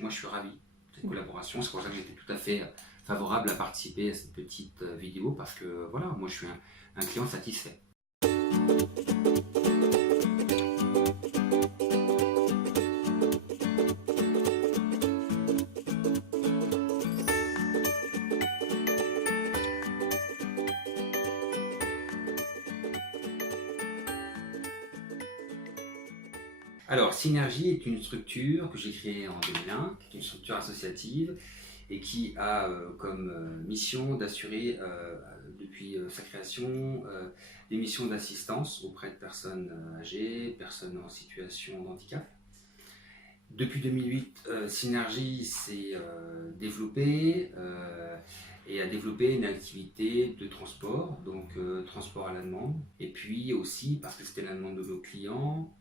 moi, je suis ravi de cette collaboration. C'est pour ça que j'étais tout à fait favorable à participer à cette petite vidéo parce que voilà, moi, je suis un client satisfait. Alors, Synergie est une structure que j'ai créée en 2001, qui est une structure associative et qui a comme mission d'assurer, depuis sa création, des missions d'assistance auprès de personnes âgées, personnes en situation de handicap. Depuis 2008, Synergie s'est développée et a développé une activité de transport, donc transport à la demande, et puis aussi, parce que c'était la demande de nos clients,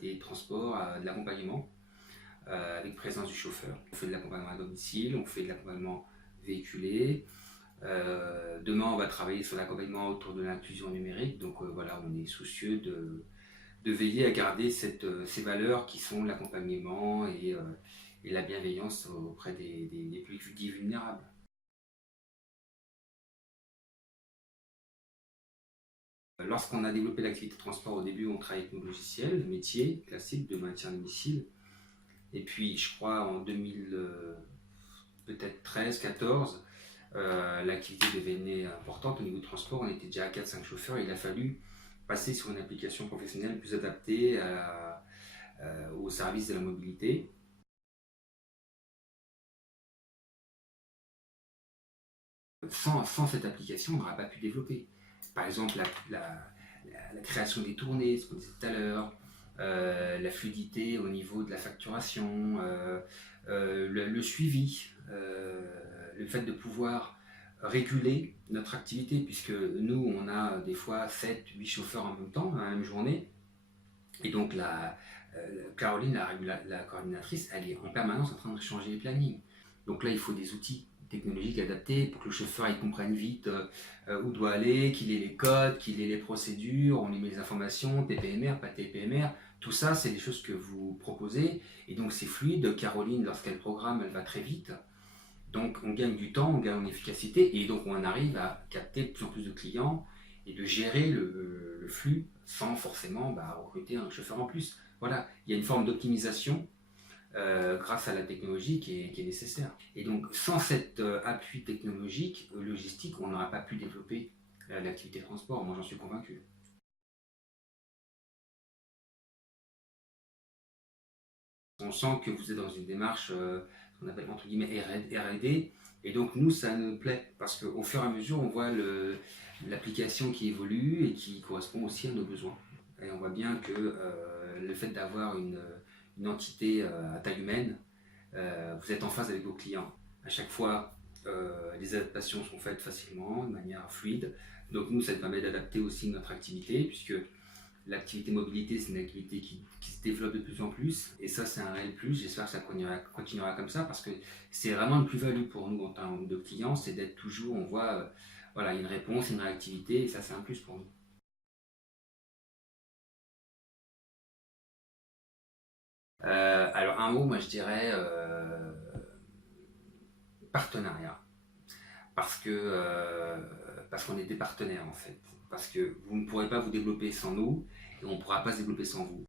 des transports, de l'accompagnement, avec présence du chauffeur. On fait de l'accompagnement à domicile, on fait de l'accompagnement véhiculé. Demain, on va travailler sur l'accompagnement autour de l'inclusion numérique, donc voilà, on est soucieux de veiller à garder ces valeurs qui sont l'accompagnement et la bienveillance auprès des plus dits vulnérables. Lorsqu'on a développé l'activité de transport au début, on travaillait avec nos logiciels, métiers classiques de maintien à domicile. Et puis, je crois, en 2000, peut-être 13, 14, l'activité devenait importante au niveau du transport. On était déjà à 4-5 chauffeurs. Il a fallu passer sur une application professionnelle plus adaptée au service de la mobilité. Sans cette application, on n'aurait pas pu développer. Par exemple, la création des tournées, ce qu'on disait tout à l'heure, la fluidité au niveau de la facturation, le suivi, le fait de pouvoir réguler notre activité, puisque nous, on a des fois 7, 8 chauffeurs en même temps, dans la même journée. Et donc, Caroline, la coordinatrice, elle est en permanence en train de changer les plannings. Donc là, il faut des outils technologiques adaptés pour que le chauffeur il comprenne vite où doit aller, qu'il ait les codes, qu'il ait les procédures, on lui met les informations, TPMR, pas TPMR. Tout ça, c'est des choses que vous proposez. Et donc, c'est fluide. Caroline, lorsqu'elle programme, elle va très vite. Donc, on gagne du temps, on gagne en efficacité. Et donc, on arrive à capter de plus en plus de clients et de gérer le flux sans forcément recruter un chauffeur en plus. Voilà, il y a une forme d'optimisation grâce à la technologie qui est nécessaire. Et donc, sans cet appui technologique, logistique, on n'aurait pas pu développer l'activité de transport. Moi, j'en suis convaincu. On sent que vous êtes dans une démarche qu'on appelle entre guillemets R&D, et donc nous, ça nous plaît, parce qu'au fur et à mesure, on voit l'application qui évolue et qui correspond aussi à nos besoins. Et on voit bien que le fait d'avoir une entité à taille humaine, vous êtes en phase avec vos clients. À chaque fois, les adaptations sont faites facilement, de manière fluide. Donc nous, ça nous permet d'adapter aussi notre activité, puisque l'activité mobilité, c'est une activité qui se développe de plus en plus. Et ça, c'est un réel plus. J'espère que ça continuera comme ça, parce que c'est vraiment une plus-value pour nous en tant que clients, c'est d'être toujours, on voit voilà, une réponse, une réactivité, et ça, c'est un plus pour nous. Alors un mot, moi je dirais partenariat, parce qu'on est des partenaires en fait, parce que vous ne pourrez pas vous développer sans nous et on ne pourra pas se développer sans vous.